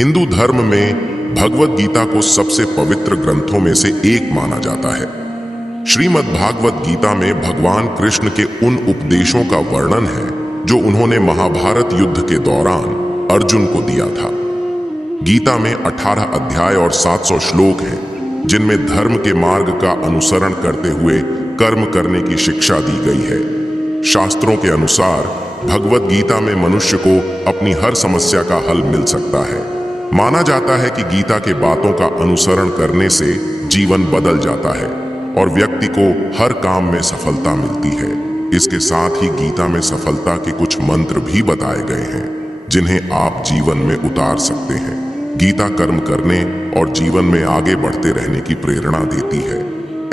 हिंदू धर्म में भगवत गीता को सबसे पवित्र ग्रंथों में से एक माना जाता है। श्रीमद् भागवत गीता में भगवान कृष्ण के उन उपदेशों का वर्णन है जो उन्होंने महाभारत युद्ध के दौरान अर्जुन को दिया था। गीता में 18 अध्याय और 700 श्लोक हैं, जिनमें धर्म के मार्ग का अनुसरण करते हुए कर्म करने की शिक्षा दी गई है। शास्त्रों के अनुसार भगवत गीता में मनुष्य को अपनी हर समस्या का हल मिल सकता है। माना जाता है कि गीता के बातों का अनुसरण करने से जीवन बदल जाता है और व्यक्ति को हर काम में सफलता मिलती है। इसके साथ ही गीता में सफलता के कुछ मंत्र भी बताए गए हैं, जिन्हें आप जीवन में उतार सकते हैं। गीता कर्म करने और जीवन में आगे बढ़ते रहने की प्रेरणा देती है।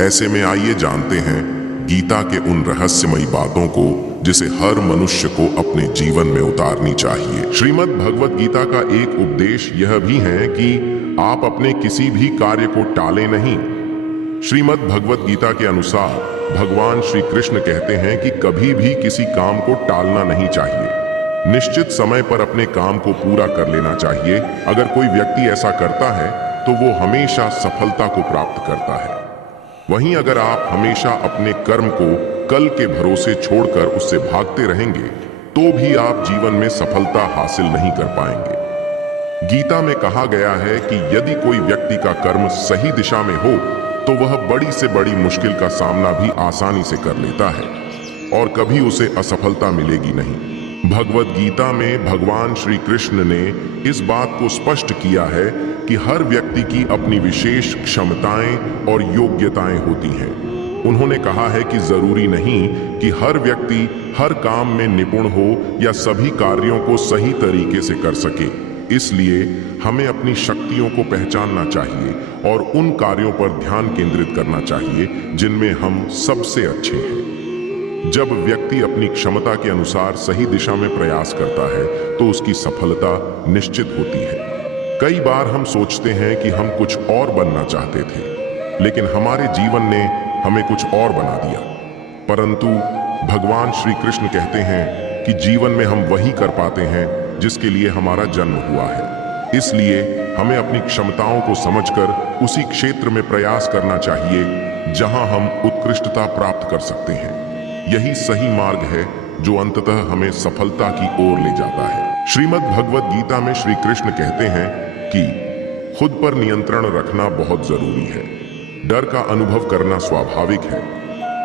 ऐसे में आइए जानते हैं गीता के उन रहस्यमयी बातों को जिसे हर मनुष्य को अपने जीवन में उतारनी चाहिए। श्रीमद् भगवत गीता का एक उपदेश यह भी है कि आप अपने किसी भी कार्य को टालें नहीं। श्रीमद् भगवत गीता के अनुसार भगवान श्री कृष्ण कहते हैं कि कभी भी किसी काम को टालना नहीं चाहिए। निश्चित समय पर अपने काम को पूरा कर लेना चाहिए। अगर कोई व्यक्ति ऐसा करता है तो वो हमेशा सफलता को प्राप्त करता है। वहीं अगर आप हमेशा अपने कर्म को कल के भरोसे छोड़कर उससे भागते रहेंगे तो भी आप जीवन में सफलता हासिल नहीं कर पाएंगे। गीता में कहा गया है कि यदि कोई व्यक्ति का कर्म सही दिशा में हो तो वह बड़ी से बड़ी मुश्किल का सामना भी आसानी से कर लेता है और कभी उसे असफलता मिलेगी नहीं। भगवत गीता में भगवान श्री कृष्ण ने इस बात को स्पष्ट किया है कि हर व्यक्ति की अपनी विशेष क्षमताएं और योग्यताएं होती हैं। उन्होंने कहा है कि जरूरी नहीं कि हर व्यक्ति हर काम में निपुण हो या सभी कार्यों को सही तरीके से कर सके। इसलिए हमें अपनी शक्तियों को पहचानना चाहिए और उन कार्यों पर ध्यान केंद्रित करना चाहिए जिनमें हम सबसे अच्छे हैं। जब व्यक्ति अपनी क्षमता के अनुसार सही दिशा में प्रयास करता है तो उसकी सफलता निश्चित होती है। कई बार हम सोचते हैं कि हम कुछ और बनना चाहते थे, लेकिन हमारे जीवन ने हमें कुछ और बना दिया। परंतु भगवान श्री कृष्ण कहते हैं कि जीवन में हम वही कर पाते हैं जिसके लिए हमारा जन्म हुआ है। इसलिए हमें अपनी क्षमताओं को समझकर उसी क्षेत्र में प्रयास करना चाहिए जहां हम उत्कृष्टता प्राप्त कर सकते हैं। यही सही मार्ग है जो अंततः हमें सफलता की ओर ले जाता है। श्रीमद् भगवत गीता में श्री कृष्ण कहते हैं कि खुद पर नियंत्रण रखना बहुत जरूरी है। डर का अनुभव करना स्वाभाविक है,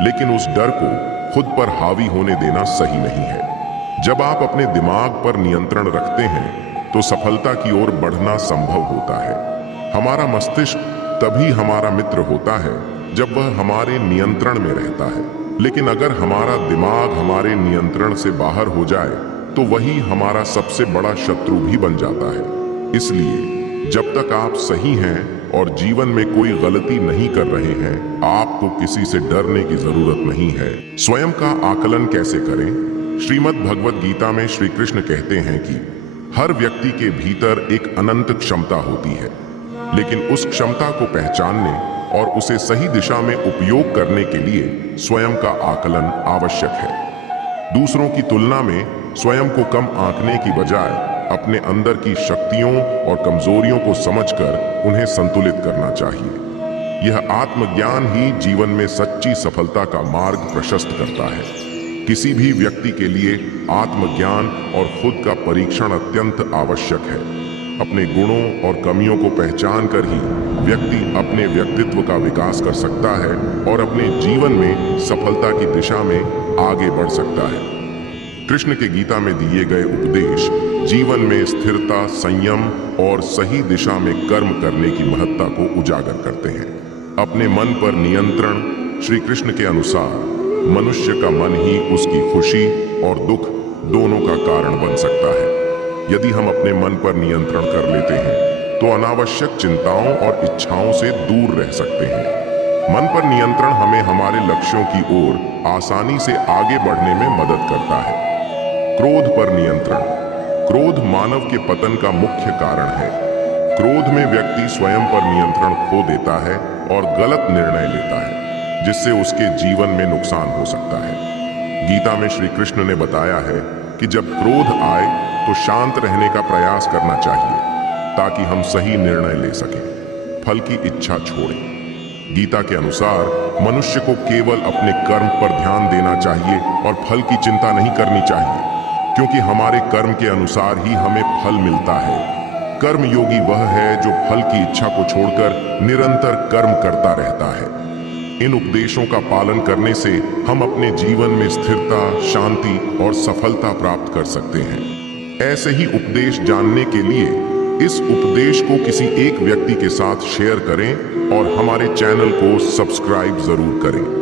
लेकिन उस डर को खुद पर हावी होने देना सही नहीं है। जब आप अपने दिमाग पर नियंत्रण रखते हैं तो सफलता की ओर बढ़ना संभव होता है। हमारा मस्तिष्क तभी हमारा मित्र होता है जब वह हमारे नियंत्रण में रहता है, लेकिन अगर हमारा दिमाग हमारे नियंत्रण से बाहर हो जाए तो वही हमारा सबसे बड़ा शत्रु भी बन जाता है। इसलिए जब तक आप सही हैं और जीवन में कोई गलती नहीं कर रहे हैं, आपको किसी से डरने की जरूरत नहीं है। स्वयं का आकलन कैसे करें? श्रीमद् भगवत गीता में श्री कृष्ण कहते हैं कि हर व्यक्ति के भीतर एक अनंत क्षमता होती है, लेकिन उस क्षमता को पहचानने और उसे सही दिशा में उपयोग करने के लिए स्वयं का आकलन आवश्यक है। दूसरों की तुलना में स्वयं को कम आंकने की बजाय अपने अंदर की शक्तियों और कमजोरियों को समझकर उन्हें संतुलित करना चाहिए। यह आत्मज्ञान ही जीवन में सच्ची सफलता का मार्ग प्रशस्त करता है। किसी भी व्यक्ति के लिए आत्मज्ञान और खुद का परीक्षण अत्यंत आवश्यक है। अपने गुणों और कमियों को पहचान कर ही व्यक्ति अपने व्यक्तित्व का विकास कर सकता है और अपने जीवन में सफलता की दिशा में आगे बढ़ सकता है। कृष्ण के गीता में दिए गए उपदेश जीवन में स्थिरता, संयम और सही दिशा में कर्म करने की महत्ता को उजागर करते हैं। अपने मन पर नियंत्रण। श्री कृष्ण के अनुसार मनुष्य का मन ही उसकी खुशी और दुख दोनों का कारण बन सकता है। यदि हम अपने मन पर नियंत्रण कर लेते हैं तो अनावश्यक चिंताओं और इच्छाओं से दूर रह सकते हैं। मन पर नियंत्रण हमें हमारे लक्ष्यों की ओर आसानी से आगे बढ़ने में मदद करता है। क्रोध पर नियंत्रण। क्रोध मानव के पतन का मुख्य कारण है। क्रोध में व्यक्ति स्वयं पर नियंत्रण खो देता है और गलत निर्णय लेता है, जिससे उसके जीवन में नुकसान हो सकता है। गीता में श्री कृष्ण ने बताया है कि जब क्रोध आए तो शांत रहने का प्रयास करना चाहिए। ताकि हम सही निर्णय ले सकें। फल की इच्छा छोड़ें। गीता के अनुसार मनुष्य को केवल अपने कर्म पर ध्यान देना चाहिए और फल की चिंता नहीं करनी चाहिए, क्योंकि हमारे कर्म के अनुसार ही हमें फल मिलता है। कर्म योगी वह है जो फल की इच्छा को छोड़कर निरंतर कर्म करता रहता है। इन उपदेशों का पालन करने से हम अपने जीवन में स्थिरता, शांति और सफलता प्राप्त कर सकते हैं। ऐसे ही उपदेश जानने के लिए इस उपदेश को किसी एक व्यक्ति के साथ शेयर करें और हमारे चैनल को सब्सक्राइब जरूर करें।